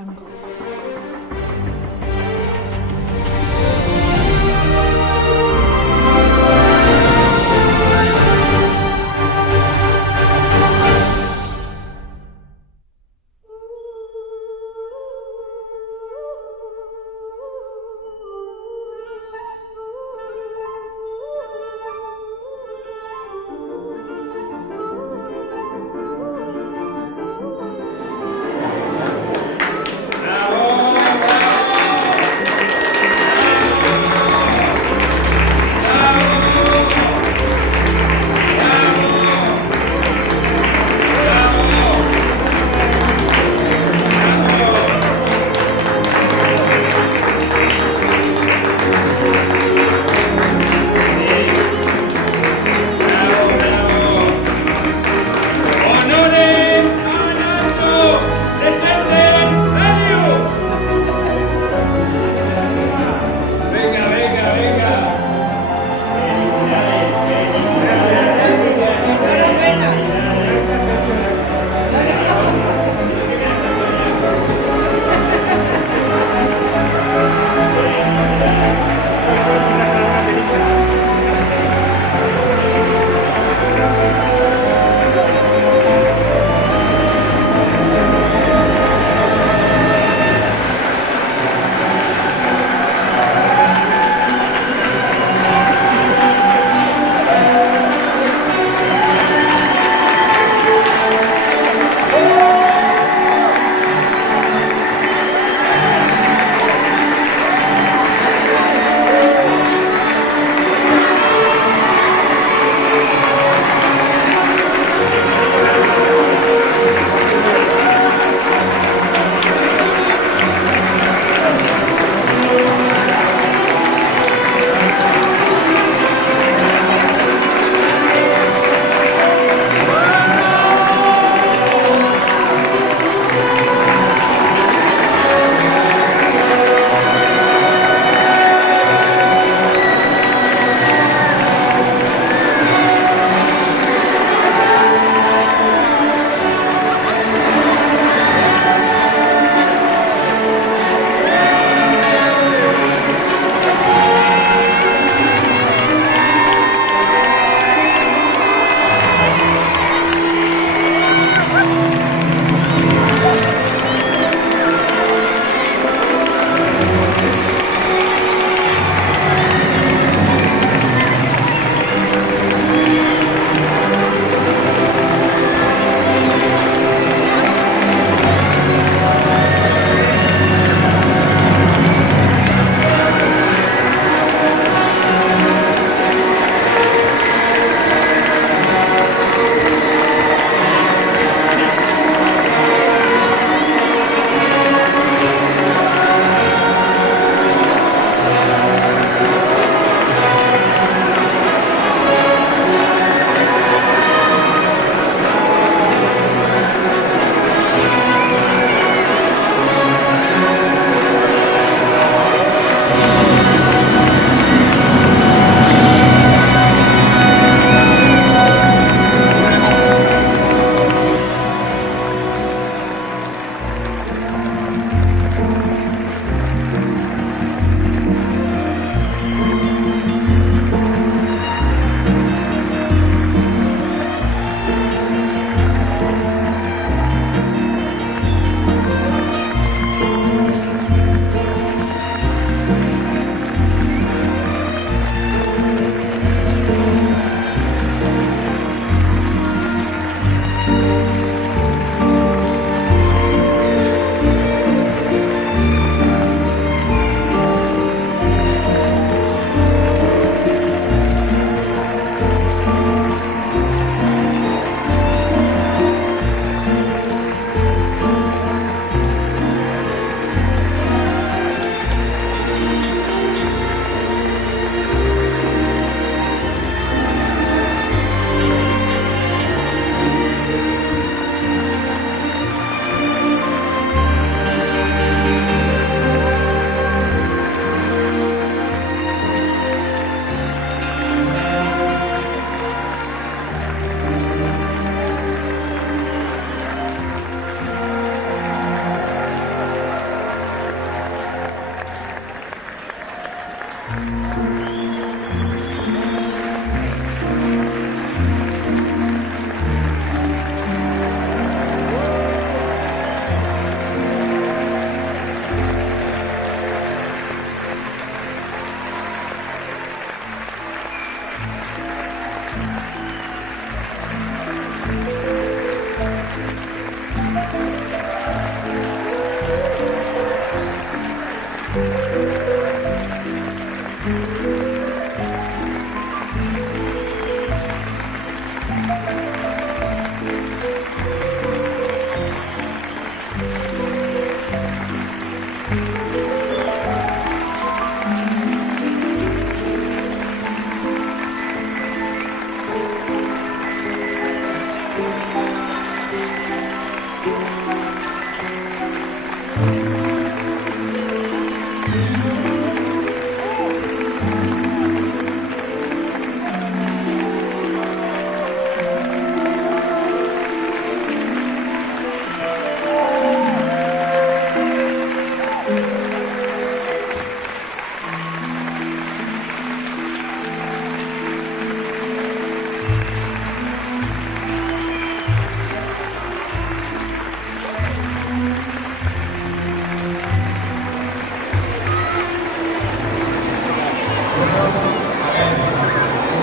Rango.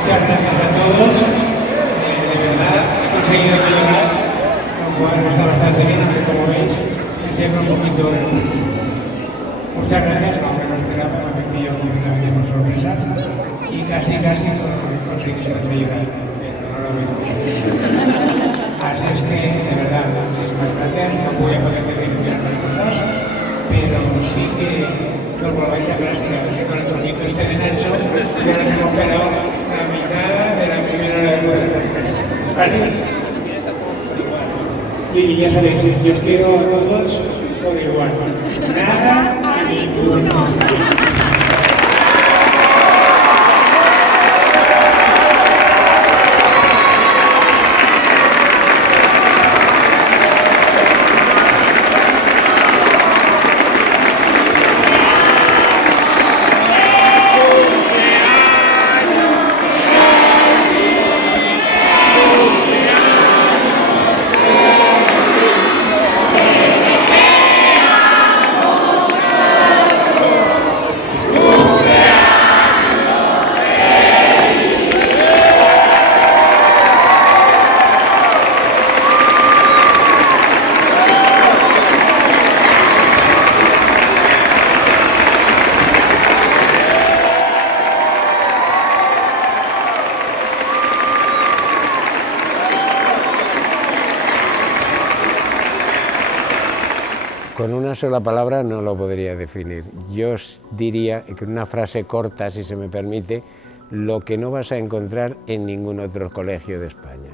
Muchas gracias a todos. De verdad, he conseguido llegar, lo cual está bastante bien, aunque como veis, me tiembla un poquito el pulso. Muchas gracias, aunque no esperaba, me pillo completamente por sorpresa y casi conseguí hacerme llorar, pero no lo veo. Así es que, de verdad, muchísimas gracias. No voy a poder decir muchas más cosas, pero sí que os volváis a clase y a ver si con el tonito este de Nacho ya nos hemos quedado la mitad de la primera hora de clase. ¿Vale? Y ya sabéis, yo os quiero a todos por igual. Nada a ninguno. Con una sola palabra no lo podría definir. Yo diría que una frase corta, si se me permite, lo que no vas a encontrar en ningún otro colegio de España.